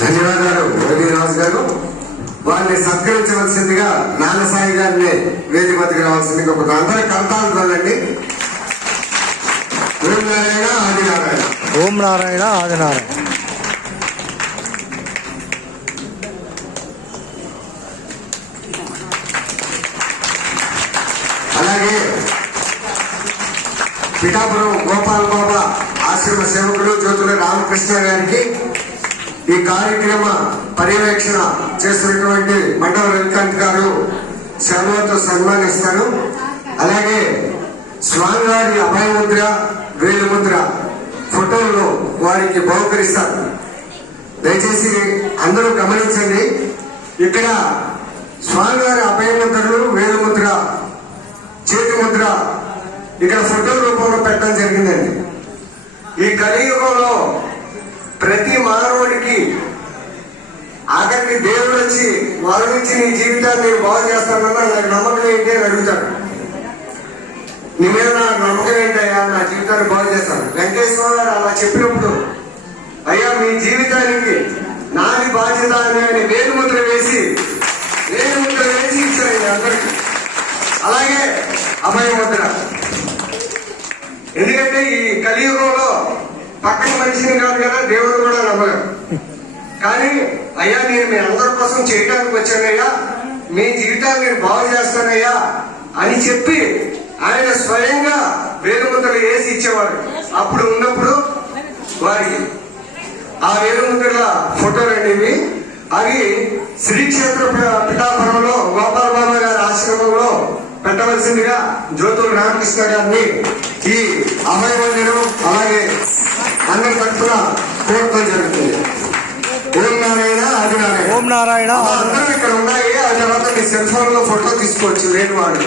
ధన్యవాదాలు రవిరాజు గారు. వారిని సత్కరించవలసిందిగా నాన్నసాయి గారిని వేదిక వద్దకు రావాల్సిందిగా ఒక అందరి కర్తాలు చూడండి ఓం నారాయణ ఆది నారాయణ ఓం నారాయణ ఆది నారాయణ అలాగే పిఠాపురం గోపాల్ బాబా ఆశ్రమ సేవకులు జ్యోతుల రామకృష్ణ గారికి ఈ కార్యక్రమ పర్యవేక్షణ చేస్తున్నటువంటి మండల రవికాంత్ గారు సేవలతో సన్మానిస్తారు. అలాగే స్వామివారి అభయముద్ర వేలుముద్ర ఫోటోలు వారికి బహుకరిస్తారు. దయచేసి అందరూ గమనించండి. ఇక్కడ స్వామివారి అభయముద్రలు వేలుముద్ర చేతి ముద్ర ఇక్కడ ఫోటో రూపంలో పెట్టడం జరిగిందండి. ఈ కలియుగంలో ప్రతి మానవుడికి ఆఖరికి దేవుడు వచ్చి వారి నుంచి నీ జీవితాన్ని నేను బాగు చేస్తానన్నా నాకు నమ్మకం ఏంటి అని అడుగుతాడు. నీ మీద నాకు నమ్మకం ఏంటయ్యా? నా జీవితాన్ని బాగు చేస్తాను. వెంకటేశ్వర గారు అలా చెప్పినప్పుడు అయ్యా మీ జీవితానికి నాది బాధ్యత అని ఆయన వేలుముద్ర వేసి వేలుముద్ర వేసి ఇచ్చారు అందరికి. అలాగే అభయ ముద్ర ఎందుకంటే ఈ కలియుగంలో పక్కన మనిషిని కాదు కదా దేవుడు కూడా నమ్మలేదు కానీ అయ్యా నేను మీ అందరి కోసం చేయడానికి వచ్చానయ్యా. మీ జీవితాన్ని నేను బాగు చేస్తానయ్యా అని చెప్పి ఆయన స్వయంగా వేలుముద్రలు వేసి ఇచ్చేవాడు. అప్పుడు ఉన్నప్పుడు వారికి ఆ వేలుముద్రల ఫోటోలు అనేవి ఇవి. అవి శ్రీక్షేత్ర పిఠాపురంలో గోపాల బాబా గారి ఆశ్రమంలో పెట్టవలసిందిగా జ్యోతుల రామకృష్ణ గారిని ఈ అభయ మందిరం అలాగే అందరి తరఫున కోరుకోవడం జరుగుతుంది. ఓం నారాయణ ఆది ఓం నారాయణ అందరూ ఇక్కడ ఉన్నాయి ఆ తర్వాత మీ సెల్ ఫోన్లో ఫోటో తీసుకోవచ్చు లేని వాళ్ళు